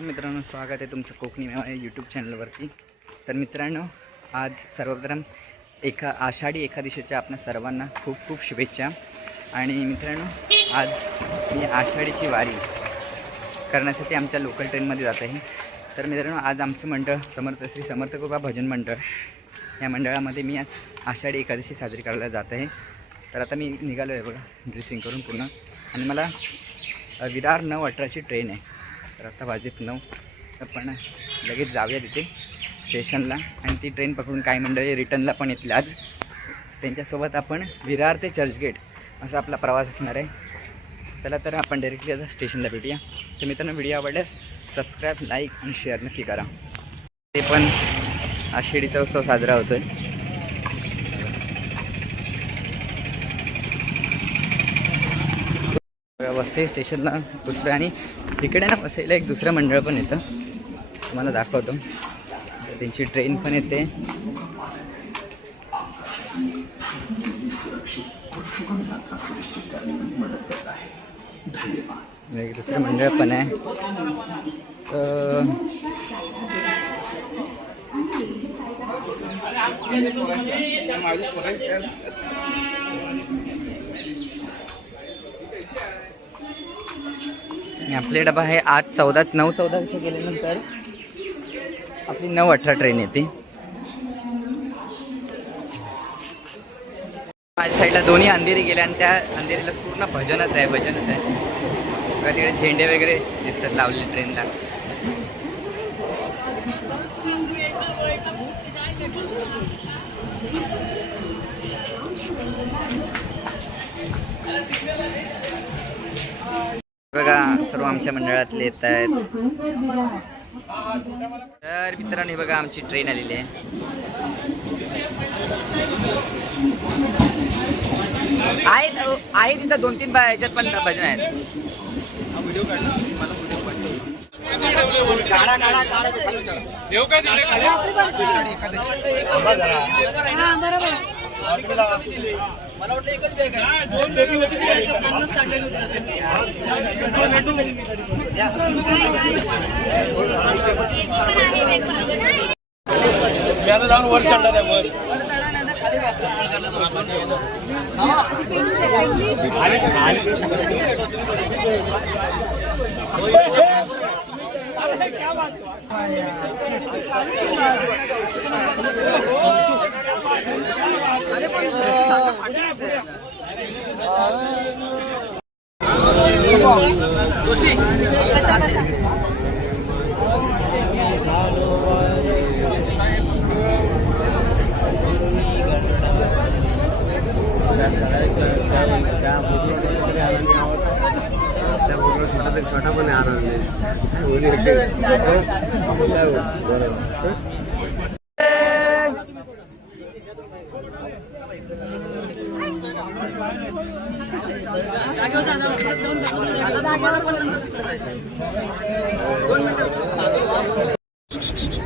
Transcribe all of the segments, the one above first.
मित्रांनो, स्वागत आहे तुमचं कोकणी मेवा यूट्यूब चॅनलवरती। तर मित्रांनो, आज सर्वप्रथम आषाढी एकादशीच्या आपल्या सर्वांना खूप खूप शुभेच्छा। आणि मित्रांनो, आज मी आषाढीची वारी करण्यासाठी आमच्या लोकल ट्रेनमध्ये जात आहे। तर मित्रांनो, आज आमचं मंडळ श्री समर्थ कृपा भजन मंडळ या मंडळामध्ये मी आज आषाढी एकादशी साजरी करायला जात आहे। तर आता मी निघालो आहे बघा, ड्रेसिंग करून पूर्ण। आणि मला विरार 9:18ची ट्रेन आहे। तर आता वाजत 9, आपण लगेच जाऊया तिथे स्टेशनला आणि ती ट्रेन पकडून काही मंडळी रिटर्नला पण येतील आज। त्यांच्यासोबत आपण विरार ते चर्चगेट असा आपला प्रवास असणार आहे। चला तर आपण डायरेक्टली आता स्टेशनला भेटूया। तर मित्रांनो, व्हिडिओ आवडल्यास सबस्क्राईब, लाईक आणि शेअर नक्की करा। ते पण आषाढीचा उत्सव साजरा होतो आहे। वसई स्टेशनला दुसऱ्या आणि तिकडे ना वसईला एक दुसरं मंडळ पण येतं, तुम्हाला दाखवतो। त्यांची ट्रेन पण येते। एक दुसरं मंडळ पण आहे। आपले डबा आहे 9:14 गेल्यानंतर आपली 9:18 ट्रेन येते। माझ्या साईडला दोन्ही अंधेरी गेल्या आणि त्या अंधेरीला पूर्ण भजनच आहे। बघा तिकडे झेंडे वगैरे दिसतात लावलेले ट्रेनला। बघा सर्व आमच्या मंडळातले येत आहेत। तर मित्रांनो, बघा आमची ट्रेन आलेली आहे। आहे तिथं 2-3 याच्यात पण भजन आहेत। मला वाटलं एकच बॅग आहे, 2 बॅगी होती। वर चढणार आहे, वर क्या बात छोटा पण आनंद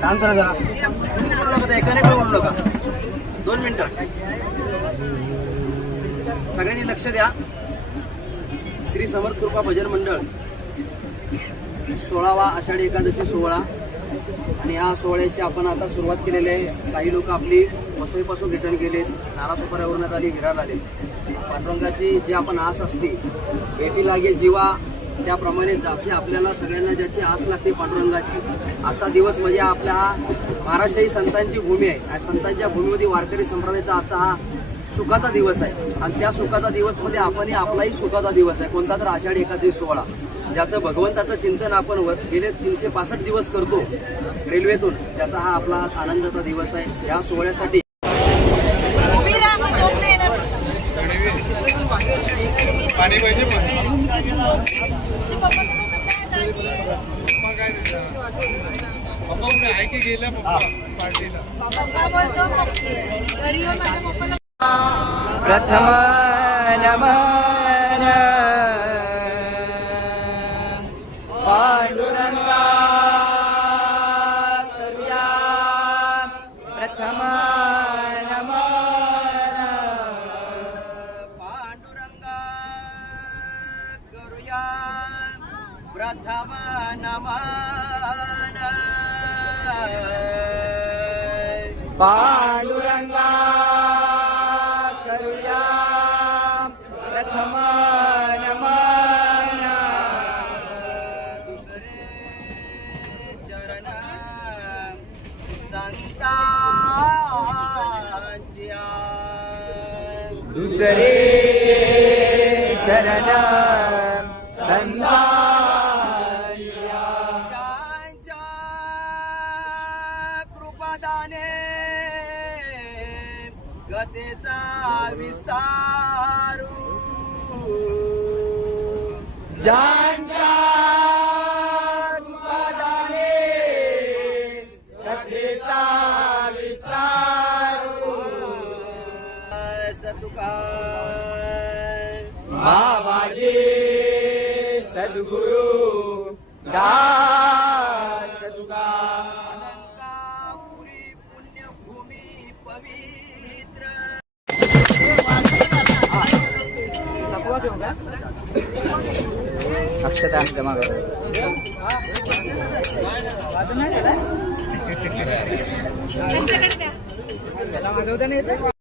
काम करा जरा, 2 मिनिटं सगळ्यांनी लक्ष द्या। श्री समर्थ कृपा भजन मंडळ 16वा आषाढी एकादशी सोहळा आणि ह्या सोहळ्याची आपण आता सुरुवात केलेली आहे। काही लोक आपली वसईपासून रिटर्न गेलेत, नालासोपाऱ्यावरून आली, विरार आले। पांडुरंगाची जी आपण आस असते, भेटी लागे जीवा, त्याप्रमाणे आपल्याला सगळ्यांना ज्याची आस लागते पांडुरंगाची, आजचा दिवस म्हणजे आपला हा महाराष्ट्र ही संतांची भूमी आहे। आणि संतांच्या भूमीमध्ये वारकरी संप्रदायाचा आजचा हा सुखाचा दिवस आहे। आणि त्या सुखाचा दिवस मध्ये आपलाही सुखाचा दिवस आहे, कोणता तर आषाढी एकादशी सोहळा, ज्याचं भगवंताचं चिंतन आपण गेले 365 दिवस करतो रेल्वेतून, त्याचा हा आपला आनंदाचा दिवस आहे। या सोहळ्यासाठी पाणी पाहिजे आहे की गेल्या पार्टीला प्रथम नमन पांडुरंगा करूया, प्रथम नमन पांडुरंगा करूया, प्रथम नमन पांडुरंगा करूया प्रथम नमन चरण संतांच्या दुसरे चरण संतांच्या कृपादाने गतेचा विस्तारू ज्यांच्या कृपादाने गतेचा विस्तारू सतुका बाबाजी सद्गुरु दास तुका अनंतापुरी पुण्यभूमी पवित्र अक्षता जमा करा मागवता नाही येत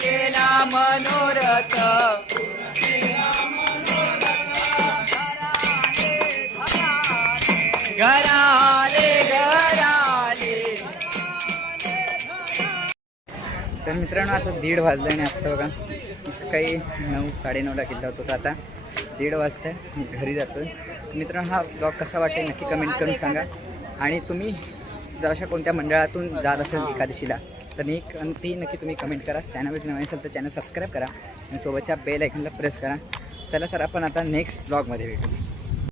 केला मनोरथ घराले घराले. तर मित्रांनो आता 1:30 वाजले आणि आता बघा सकाळी 9-9:30ला गेला होतो. तर आता 1:30 वाजता मी घरी जातो. मित्रांनो हा ब्लॉग कसा वाटेल नक्की कमेंट करून सांगा. आणि तुम्ही जर अशा कोणत्या मंडळातून जात असेल एकादशीला तर ती नक्की तुम्ही कमेंट करा. चॅनलवर नवीन असेल तर चॅनल सबस्क्राईब करा आणि सोबतच्या बेल आयकॉनला प्रेस करा. चला तर आपण आता नेक्स्ट ब्लॉगमध्ये भेटू.